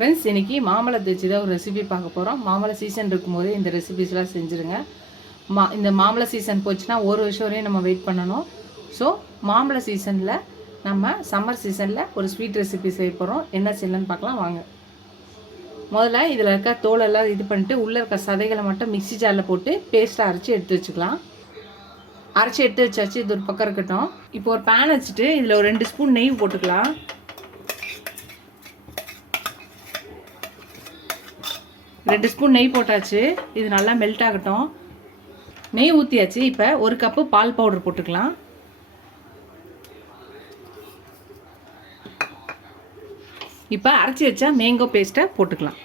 Friends, இன்றைக்கி மாம்பழத்தை வச்சு தான் ஒரு ரெசிபி பார்க்க போகிறோம். மாம்பழ சீசன் இருக்கும்போது இந்த ரெசிபிஸ்லாம் செஞ்சுருங்க. இந்த மாம்பழ சீசன் போச்சுன்னா ஒரு வருஷம் வரையும் நம்ம வெயிட் பண்ணணும். ஸோ மாம்பழ சீசனில் நம்ம சம்மர் சீசனில் ஒரு ஸ்வீட் ரெசிபி செய்ய போகிறோம். என்ன செய்யலான்னு பார்க்கலாம் வாங்க. முதல்ல இதில் இருக்க தோலெல்லாம் இது பண்ணிட்டு உள்ளே இருக்க சதைகளை மட்டும் மிக்ஸி ஜாரில் போட்டு பேஸ்ட்டாக அரைச்சி எடுத்து வச்சுக்கலாம். அரைச்சி எடுத்து வச்சாச்சு, இது ஒரு பக்கம் இருக்கட்டும். இப்போ ஒரு பேன் வச்சுட்டு இதில் ஒரு 2 ஸ்பூன் நெய் போட்டுக்கலாம். 2 ஸ்பூன் நெய் போட்டாச்சு. இது நல்லா மெல்ட் ஆகட்டும். நெய் ஊற்றியாச்சு. இப்போ 1 கப்பு பால் பவுடர் போட்டுக்கலாம். இப்போ அரைச்சி வச்சா மேங்கோ பேஸ்ட்டை போட்டுக்கலாம்.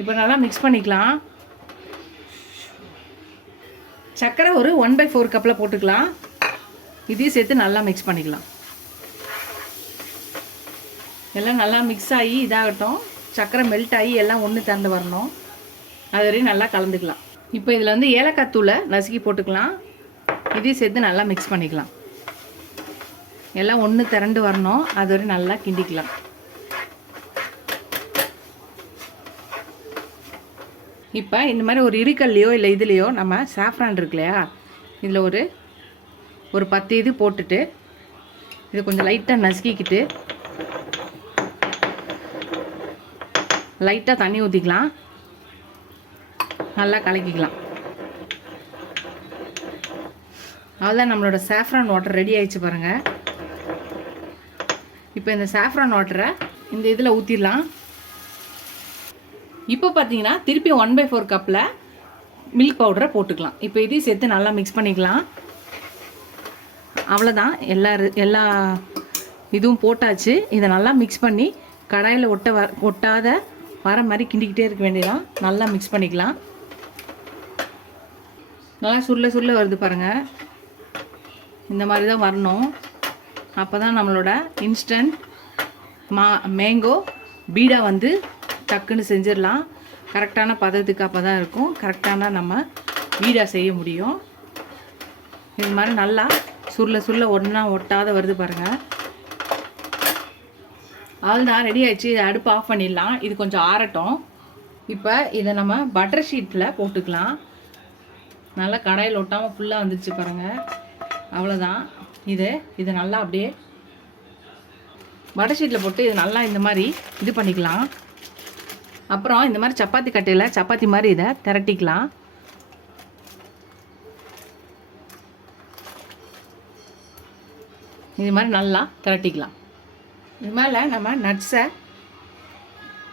இப்போ நல்லா மிக்ஸ் பண்ணிக்கலாம். சர்க்கரை ஒரு 1/4 கப்பில் போட்டுக்கலாம். இதையும் சேர்த்து நல்லா மிக்ஸ் பண்ணிக்கலாம். எல்லாம் நல்லா மிக்ஸ் ஆகி இதாகட்டும். சர்க்கரை மெல்ட் ஆகி எல்லாம் ஒன்று திரண்டு வரணும். அது வரையும் நல்லா கலந்துக்கலாம். இப்போ இதில் வந்து ஏலக்காய் தூளை நசுக்கி போட்டுக்கலாம். இதையும் சேர்த்து நல்லா மிக்ஸ் பண்ணிக்கலாம். எல்லாம் ஒன்று திரண்டு வரணும். அது வரையும் நல்லா கிண்டிக்கலாம். இப்போ இந்த மாதிரி ஒரு இறுக்கல்லையோ இல்லை இதுலேயோ நம்ம சாஃப்ரான் இருக்கு இல்லையா, இதில் ஒரு 10 இது போட்டுட்டு இது கொஞ்சம் லைட்டாக நசுக்கிக்கிட்டு லைட்டாக தண்ணி ஊற்றிக்கலாம். நல்லா கலக்கிக்கலாம். அவ்வளோதான், நம்மளோட சாஃப்ரான் வாட்டர் ரெடி ஆயிடுச்சு பாருங்கள். இப்போ இந்த சாஃப்ரான் வாட்டரை இந்த இதில் ஊற்றிடலாம். இப்போ பார்த்தீங்கன்னா திருப்பி 1/4 கப்பில் மில்க் பவுடரை போட்டுக்கலாம். இப்போ இதையும் சேர்த்து நல்லா மிக்ஸ் பண்ணிக்கலாம். அவ்வளோதான், எல்லா இதுவும் போட்டாச்சு. இதை நல்லா மிக்ஸ் பண்ணி கடாயில் ஒட்டாத வர மாதிரி கிண்டிக்கிட்டே இருக்க வேண்டியதான். நல்லா மிக்ஸ் பண்ணிக்கலாம். நல்லா சுருள வருது பாருங்கள். இந்த மாதிரி தான் வரணும். அப்போ தான் நம்மளோட இன்ஸ்டன்ட் மேங்கோ பீடா வந்து டக்குன்னு செஞ்சிடலாம். கரெக்டான பதத்துக்கு அப்போ தான் இருக்கும். கரெக்டான நம்ம பீடா செய்ய முடியும். இது மாதிரி நல்லா சுருள ஒன்றா ஒட்டாத வருது பாருங்கள். அவ்வளோதான், ரெடி ஆயிடுச்சு. இதை அடுப்பு ஆஃப் பண்ணிடலாம். இது கொஞ்சம் ஆறட்டும். இப்போ இதை நம்ம பட்டர் ஷீட்டில் போட்டுக்கலாம். நல்லா கடாயில் ஒட்டாமல் ஃபுல்லாக வந்துடுச்சு பாருங்கள். அவ்வளோதான். இதை நல்லா அப்படியே பட்டர் ஷீட்டில் போட்டு இது நல்லா இந்த மாதிரி இது பண்ணிக்கலாம். அப்புறம் இந்த மாதிரி சப்பாத்தி கட்டையில் சப்பாத்தி மாதிரி இதை திரட்டிக்கலாம். இது மாதிரி நல்லா திரட்டிக்கலாம். இது மேலே நம்ம நட்ஸை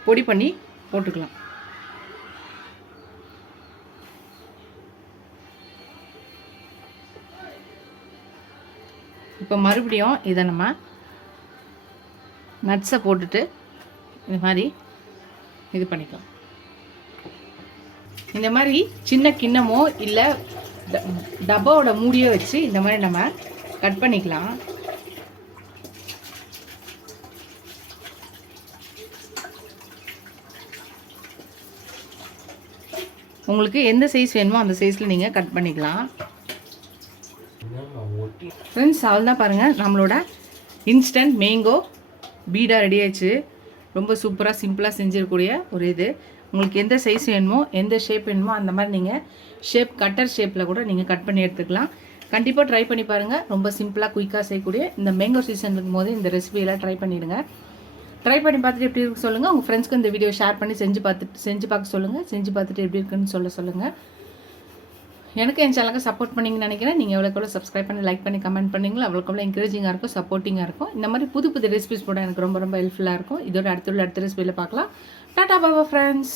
பொடி பண்ணி போட்டுக்கலாம். இப்போ மறுபடியும் இதை நம்ம நட்ஸை போட்டுட்டு இது மாதிரி இது பண்ணிக்கலாம். இந்த மாதிரி சின்ன கிண்ணமோ இல்லை டப்பாவோட மூடியோ வச்சு இந்த மாதிரி நம்ம கட் பண்ணிக்கலாம். உங்களுக்கு எந்த சைஸ் வேணுமோ அந்த சைஸில் நீங்கள் கட் பண்ணிக்கலாம். ஃப்ரெண்ட்ஸ், அவ்வளோதான் பாருங்கள், நம்மளோட இன்ஸ்டன்ட் மேங்கோ பீடா ரெடி ஆயிடுச்சு. ரொம்ப சூப்பராக சிம்பிளாக செஞ்சிடக்கூடிய ஒரு இது. உங்களுக்கு எந்த சைஸ் வேணுமோ எந்த ஷேப் வேணுமோ அந்த மாதிரி நீங்கள் கட்டர் ஷேப்பில் கூட நீங்கள் கட் பண்ணி எடுத்துக்கலாம். கண்டிப்பாக ட்ரை பண்ணி பாருங்கள். ரொம்ப சிம்பிளாக குயிக்காக செய்யக்கூடிய இந்த மேங்கோ சீசன் இருக்கும்போது இந்த ரெசிபியெல்லாம் ட்ரை பண்ணிவிடுங்க. ட்ரை பண்ணி பார்த்துட்டு எப்படி இருக்கு சொல்லுங்கள். உங்கள் ஃப்ரெண்ட்ஸ்க்கு இந்த வீடியோ ஷேர் பண்ணி செஞ்சு பார்க்க சொல்லுங்கள். செஞ்சு பார்த்துட்டு எப்படி இருக்குன்னு சொல்லுங்கள். எனக்கு என் சேனலுக்கு சப்போர்ட் பண்ணிங்கன்னு நினைக்கிறேன். நீங்கள் எவ்வளோக்கு சப்ஸ்கிரைப் பண்ணி லைக் பண்ணி கமெண்ட் பண்ணிங்களோ அவ்வளோக்கு என்கரேஜிங்காக இருக்கும், சப்போர்ட்டிங்காக இருக்கும். இந்த மாதிரி புது ரெசிபிஸ் போட எனக்கு ரொம்ப ஹெல்ப்ஃபுல்லாக இருக்கும். இதோட அடுத்த ரெசிபியில் பார்க்கலாம். டாடா பாபா ஃப்ரெண்ட்ஸ்.